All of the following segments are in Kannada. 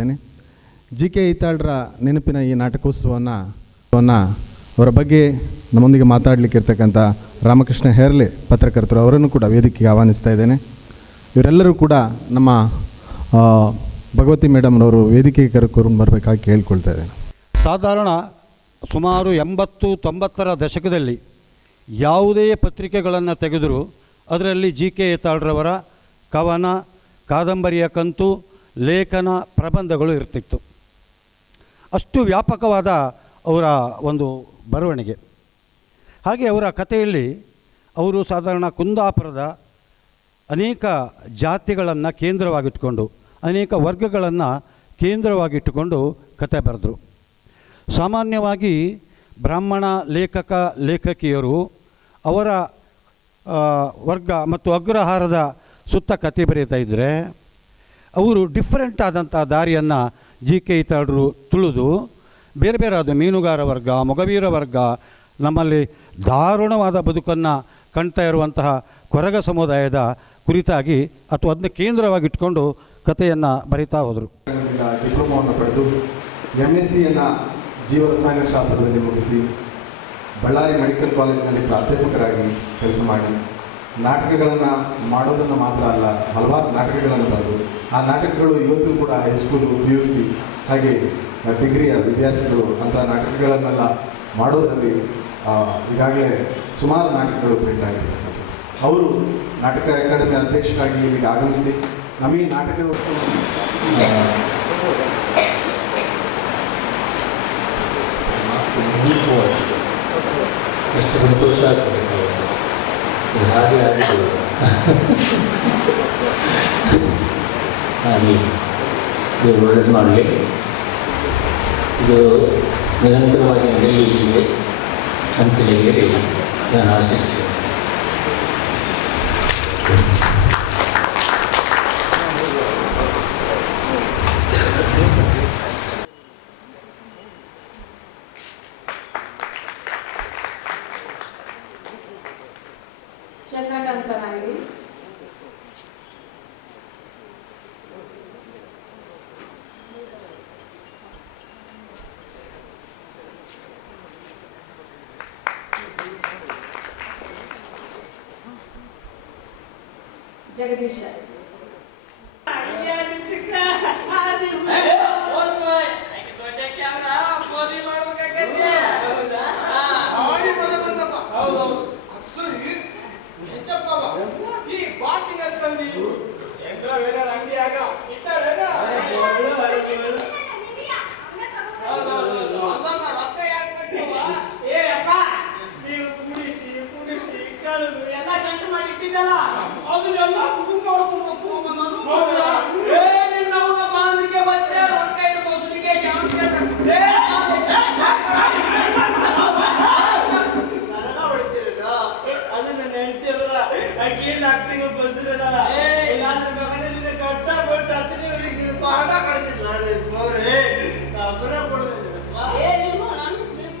ಇದ್ದೇನೆ. ಜಿ.ಕೆ. ಹಿತಾಳ್ರ ನೆನಪಿನ ಈ ನಾಟಕೋತ್ಸವವನ್ನು ಅವರ ಬಗ್ಗೆ ನಮ್ಮೊಂದಿಗೆ ಮಾತಾಡಲಿಕ್ಕೆ ಇರ್ತಕ್ಕಂಥ ರಾಮಕೃಷ್ಣ ಹೆರ್ಲೆ ಪತ್ರಕರ್ತರು ಅವರನ್ನು ಕೂಡ ವೇದಿಕೆಗೆ ಆಹ್ವಾನಿಸ್ತಾ ಇದ್ದೇನೆ. ಇವರೆಲ್ಲರೂ ಕೂಡ ನಮ್ಮ ಭಗವತಿ ಮೇಡಮ್ನವರು ವೇದಿಕೆಗೆ ಕರ್ಕೊಂಡು ಬರಬೇಕಾಗಿ ಕೇಳ್ಕೊಳ್ತಾ ಇದ್ದೇನೆ. ಸಾಧಾರಣ ಸುಮಾರು 80-90ರ ದಶಕದಲ್ಲಿ ಯಾವುದೇ ಪತ್ರಿಕೆಗಳನ್ನು ತೆಗೆದರೂ ಅದರಲ್ಲಿ ಜಿ.ಕೆ. ಹಿತಾಳ್ರವರ ಕವನ, ಕಾದಂಬರಿಯ ಕಂತು, ಲೇಖನ, ಪ್ರಬಂಧಗಳು ಇರ್ತಿತ್ತು. ಅಷ್ಟು ವ್ಯಾಪಕವಾದ ಅವರ ಒಂದು ಬರವಣಿಗೆ. ಹಾಗೆ ಅವರ ಕಥೆಯಲ್ಲಿ ಅವರು ಸಾಧಾರಣ ಕುಂದಾಪುರದ ಅನೇಕ ಜಾತಿಗಳನ್ನು ಕೇಂದ್ರವಾಗಿಟ್ಟುಕೊಂಡು, ಅನೇಕ ವರ್ಗಗಳನ್ನು ಕೇಂದ್ರವಾಗಿಟ್ಟುಕೊಂಡು ಕತೆ ಬರೆದರು. ಸಾಮಾನ್ಯವಾಗಿ ಬ್ರಾಹ್ಮಣ ಲೇಖಕ ಲೇಖಕಿಯರು ಅವರ ವರ್ಗ ಮತ್ತು ಅಗ್ರಹಾರದ ಸುತ್ತ ಕತೆ ಬರೀತಾ ಇದ್ದರೆ, ಅವರು ಡಿಫ್ರೆಂಟ್ ಆದಂಥ ದಾರಿಯನ್ನು ಜಿ.ಕೆ. ಹಿತಾಳ್ರು ತುಳಿದು ಬೇರೆ ಬೇರೆ ಆದ ಮೀನುಗಾರ ವರ್ಗ, ಮೊಗವೀರ ವರ್ಗ, ನಮ್ಮಲ್ಲಿ ದಾರುಣವಾದ ಬದುಕನ್ನು ಕಾಣ್ತಾ ಇರುವಂತಹ ಕೊರಗ ಸಮುದಾಯದ ಕುರಿತಾಗಿ ಅಥವಾ ಅದನ್ನ ಕೇಂದ್ರವಾಗಿಟ್ಕೊಂಡು ಕಥೆಯನ್ನು ಬರೀತಾ ಹೋದರು. ಡಿಪ್ಲೊಮಾವನ್ನು ಪಡೆದು MSc ಜೀವ ರಸಾಯನ ಶಾಸ್ತ್ರದಲ್ಲಿ ಮುಗಿಸಿ ಬಳ್ಳಾರಿ ಮೆಡಿಕಲ್ ಕಾಲೇಜಿನಲ್ಲಿ ಪ್ರಾಧ್ಯಾಪಕರಾಗಿ ಕೆಲಸ ಮಾಡಿ ನಾಟಕಗಳನ್ನು ಮಾಡೋದನ್ನು ಮಾತ್ರ ಅಲ್ಲ, ಹಲವಾರು ನಾಟಕಗಳನ್ನು ಬರೆದು ಆ ನಾಟಕಗಳು ಇವತ್ತು ಕೂಡ ಹೈಸ್ಕೂಲು, PUC ಹಾಗೆ ಡಿಗ್ರಿಯ ವಿದ್ಯಾರ್ಥಿಗಳು ಅಂಥ ನಾಟಕಗಳನ್ನೆಲ್ಲ ಮಾಡೋದರಲ್ಲಿ ಈಗಾಗಲೇ ಸುಮಾರು ನಾಟಕಗಳು ಪ್ರಿಂಟ್ ಆಗಿರ್ತಕ್ಕಂಥದ್ದು. ಅವರು ನಾಟಕ ಅಕಾಡೆಮಿ ಅಧ್ಯಕ್ಷರಾಗಿ ಇಲ್ಲಿಗೆ ಆಗಮಿಸಿ ನಮಗೆ ನಾಟಕಗಳು ಎಷ್ಟು ಸಂತೋಷ ಆಗ್ತದೆ ಹಾಗೆ ಆಗಿದ್ದು. ಹಾಗೆ ದೇವರು ಒಳ್ಳೇದು ಮಾಡಲಿ. ಇದು ನಿರಂತರವಾಗಿ ನಡೆಯಲಿದೆ ಅಂತೇಳಿ ಹೇಳಿ ನಾನು ಆಶಿಸ್ತೇನೆ. ಚಂದ್ರಕಾಂತನಾಗಿ ಜಗದೀಶ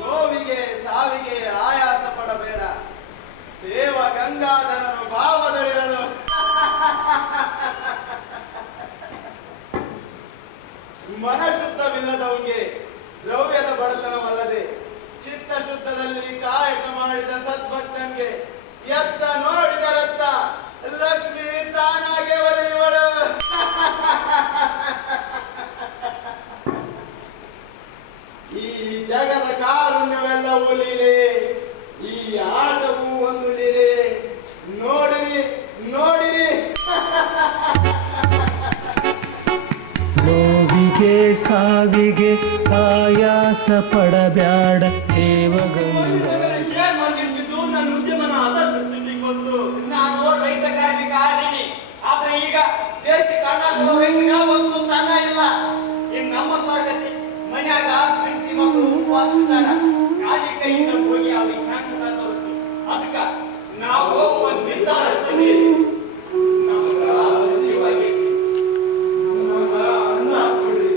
ನೋವಿಗೆ ಸಾವಿಗೆ ಆಯಾಸ ಪಡಬೇಡ, ದೇವ ಗಂಗಾಧರನು ಭಾವದಲ್ಲಿರಲು. ಮನಶುದ್ಧವಿಲ್ಲದವನಿಗೆ ದ್ರವ್ಯದ ಬಡತನವಲ್ಲದೆ ಚಿತ್ತ ಶುದ್ಧದಲ್ಲಿ ಕಾಯಕ ಮಾಡಿದ ಸದ್ಭಕ್ತನಿಗೆ ಎತ್ತ ನೋಡಿದ ರತ್ತ ಲಕ್ಷ್ಮಿ ತಾನಾಗೆ ಒಲಿಯುವಳು. ಈ ಜಗದ ಕಾರುಣ್ಯವೆಲ್ಲವೂ ಲೀಲೆ, ಈ ಆಟವೂ ಒಂದು ಲೀಲೆ. ನೋಡಿರಿ ನೋಡಿರಿ. ನೋವಿಗೆ ಸಾವಿಗೆ ಆಯಾಸ ಪಡಬ್ಯಾಡ ದೇವಗಂಗಾ. ನನ್ನ ಉದ್ಯಮನ ನಾನು ರೈತ ಕಾರ್ಮಿಕ ಆದೀನಿ, ಆದ್ರೆ ಈಗ ದೇಶಕ್ಕೆ ಅನ್ನ ಕೊಡೋ ರೈತಗ ಒಂದು ತನ್ನ ಇಲ್ಲ. ಇನ್ನು ನಮ್ಮ ತರಗತಿ ಮನ್ಯಾಗ ಹೆಂಡತಿ ಮಕ್ಕಳು ಉಪವಾಸಿಸ್ತಾರ, ಖಾಲಿ ಕೈಯಿಂದ ಹೋಗಿ ಅವ್ರಿಗೆ ಹ್ಯಾಂಗ ತೋರಿಸ್ತೀವಿ. ಅದಕ್ಕ ನಾವು ಒಂದು ನಿರ್ಧಾರ ತಂದ್ವಿ. ನಮಗ ಹಸಿವಾಗಿ ನಮಗ ಅನ್ನ ಕೊಡ್ರಿ.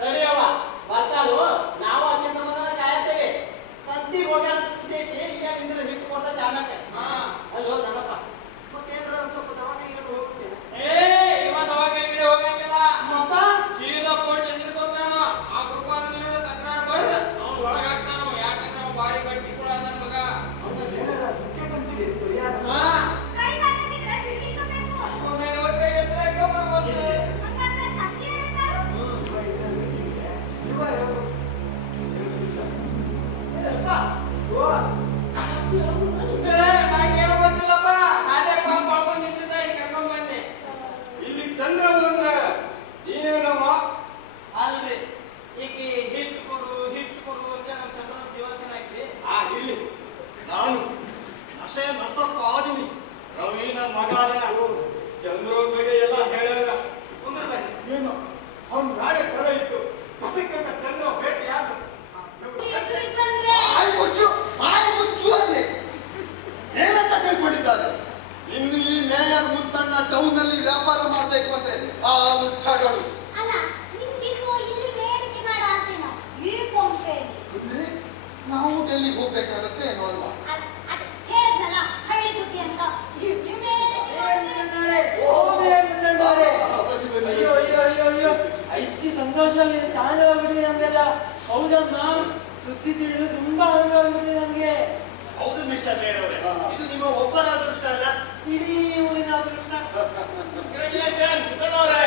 ತಡಿಯವ್ವ ಬರ್ತಾಳು, ನಾವು ಅದೇ ಸಮಾಧಾನ ಕಾಯತ್ತೇವೆ. ಸದ್ದಿ ಹೋಗ್ಯಾಳ ಸ್ಥಿತಿ ಐತಿ, ಈಗ ನಿಂದ್ರೆ ಹಿಟ್ಟು ಕೊಡ್ತೈತೆ ಆಮ್ಯಾಕೆ. ಹೋಗ್ಬೇಕಾಗತ್ತೆ ಏನೋ ಅಲ್ವಾ? ಹೇಳಿದ್ನಲ್ಲ ಹಳ್ಳಿ ಬುದ್ಧಿ ಅಂತ ಇಲ್ಲಿ ಮೇಲೆ ಅಯ್ಯೋ ಅಯ್ಯೋ ಅಯ್ಯೋ ಅಯ್ಯೋ ಇಷ್ಟು ಸಂತೋಷವಾಗಿ ಚಾಲವಾಗ್ಬಿಟ್ಟಿದೆ ನಮ್ಗೆಲ್ಲ. ಹೌದಮ್ಮ, ಸುದ್ದಿ ತಿಳಿದು ತುಂಬಾ ಆನಂದವಾಗ್ಬಿಟ್ಟಿದೆ ನಮ್ಗೆ. ಹೌದು ಮಿಸ್ಟರ್ ಬೇರೆಯವರೇ, ಇದು ನಿಮ್ಮ ಒಬ್ಬರ ಅದೃಷ್ಟ ಅಲ್ಲ, ಇಡೀ ಊರಿನ ಅದೃಷ್ಟ. Congratulations, ಮುಖಂಡವ್ರೆ.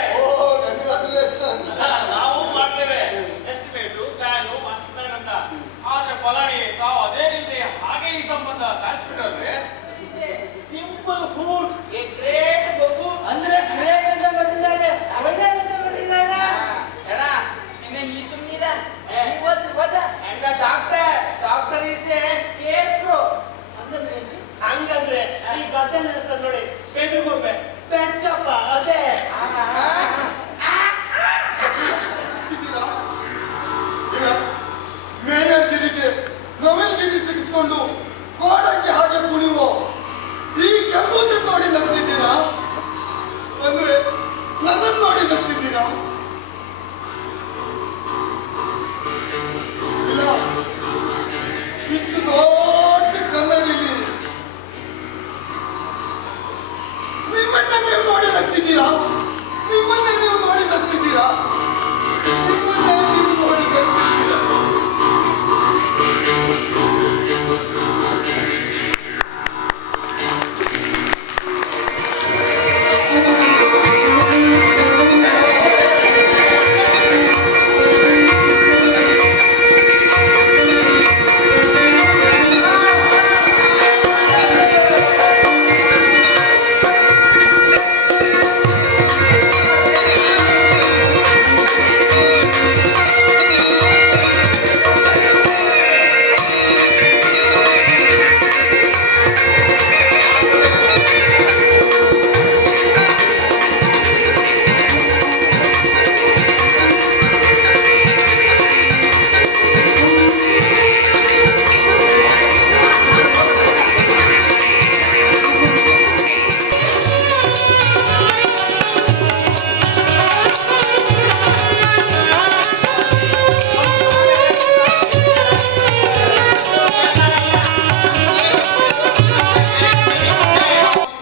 ನಾವು ಮಾಡ್ತೇವೆ ಎಸ್ಟಿಮೇಟ್, ಪ್ಲಾನು, ಮಾಸ್ಟರ್ ಪ್ಲಾನ್ ಅಂತ. ಆದ್ರೆ ಫಲಾನಿ ತಾವು ಅದೇ ರೀತಿ ಹಾಗೆ ಈ ಸಂಬಂಧ ಸಾಧಿಸ್ಬಿಟ್ರೆ simple food a great buffoon. ಅಂದ್ರೆ ಗ್ರೇಟ್ ಅಂತ ಬರ್ತಿದ್ದಾರೆ, ಒಳ್ಳೆ ಅಂತ ಬರ್ತಿದ್ದಾರೆ. ಎಡ ನಿನ್ನೆ ಈ ಸುಮ್ಮನಿರ ಹೆಂಗ doctor is a scare throw ಅಂದ್ರೆ ಹಂಗಂದ್ರೆ ಈ ಗದ್ದೆ ನೆನೆಸ್ತಾರೆ ನೋಡಿ, ಬೆಡ್ರೂಮ್ ಬೆಂಚಪ್ಪ ಅದೇ. ಮೇಯರ್ ಗಿರಿಗೆ ನೊವೆಲ್ ಗಿರಿ ಸಿಗಿಸ್ಕೊಂಡು ಕೋಡಕ್ಕೆ ಹಾಗೆ ಕುಣಿಯುವ ಈ ಕೆಮ್ಮುದನ್ನು ನೋಡಿ ನಗ್ತಿದ್ದೀರಾ? ಅಂದ್ರೆ ನನ್ನನ್ನು ನೋಡಿ ನಗ್ತಿದ್ದೀರಾ? ಇಲ್ಲ, ಇಷ್ಟು ದೊಡ್ಡ ಕನ್ನಡಿಲಿ ನಿಮ್ಮನ್ನೇ ನೀವು ನೋಡಿ ನಗ್ತಿದ್ದೀರಾ? ನಿಮ್ಮನ್ನೇ ನೀವು ನೋಡಿ ನಗ್ತಿದ್ದೀರಾ? ನಿಮ್ಮನ್ನೇ ನೀವು ನೋಡಿ ನಗ್ತಿದ್ದೀರಾ?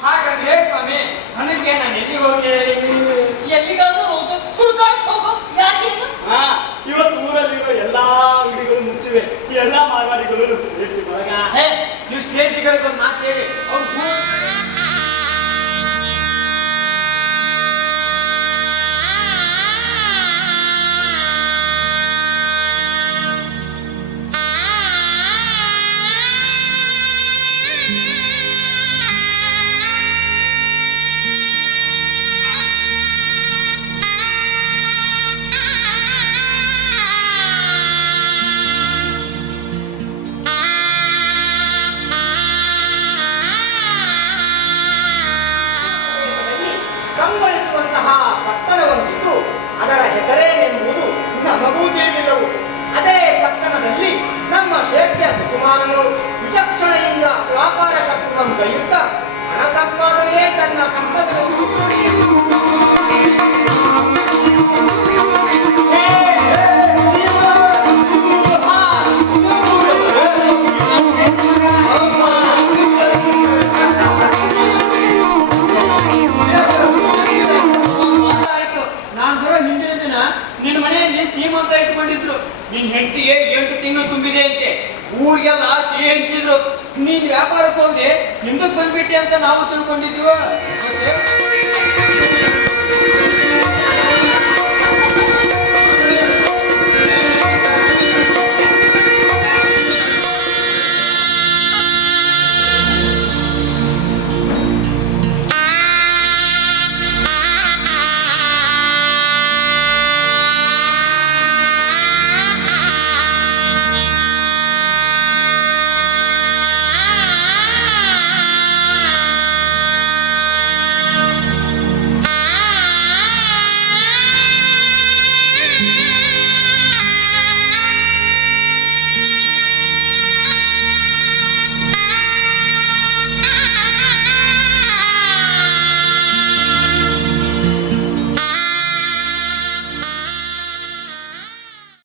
ಹಾಗಾದ್ರೆ ಹೇಗೆ ಸ್ವಾಮಿ, ನನಗೆ ನಾನು ಎಲ್ಲಿಗೆ ಹೋಗಿ ಎಲ್ಲಿಗಾದ್ರೂ ಹೋಗೋ ಸುಳ್ಗಾಡಕ್ ಹೋಗೋ ಯಾಕೇನು ಇವತ್ತು ಊರಲ್ಲಿರೋ ಎಲ್ಲಾ ಅಂಗಡಿಗಳು ಮುಚ್ಚಿವೆ, ಎಲ್ಲಾ ಮಾರ್ವಾಡಿಗಳು ಸೇರಿಸಿ ಬರಗ. ಹೇ, ನೀವು ಸೇರ್ಸಿಗಳಿಗೆ ಒಂದು ಮಾತು ಹೇಳಿ. ಅವ್ರು ಕಂಗೊಳಿಸುವಂತಹ ಪತ್ತನವೊಂದಿದ್ದು ಅದರ ಹೆಸರೇನೆಂಬುದು ನಮಗೂ ತಿಳಿದಿಲ್ಲವು. ಅದೇ ಪತ್ತನದಲ್ಲಿ ನಮ್ಮ ಶೇಟ್ಯ ಸುಕುಮಾರನು ವಿಚಕ್ಷಣೆಯಿಂದ ವ್ಯಾಪಾರ ಕರ್ತವ್ಯವನ್ನು ಕೈಯುತ್ತಾ ಹಣ ಸಂಪಾದನೆಯೇ ತನ್ನ ಕರ್ತವ್ಯ. ನಾನು ಬರೋ ಹಿಂದಿನ ದಿನ ನಿನ್ನ ಮನೆಯಲ್ಲಿ ಸೀಮಂತ ಇಟ್ಕೊಂಡಿದ್ರು. ನಿನ್ ಹೆಂಡತಿಗೆ 8 ತಿಂಗಳು ತುಂಬಿದೆ ಅಂತೆ. ಊರಿಗೆಲ್ಲ ಸಿಹಿ ಹಂಚಿದ್ರು. ನೀನ್ ವ್ಯಾಪಾರಕ್ಕೆ ಹೋಗಿ ಹಿಂದಕ್ಕೆ ಬಂದ್ಬಿಟ್ಟೆ ಅಂತ ನಾವು ತಿಳ್ಕೊಂಡಿದ್ವಿ.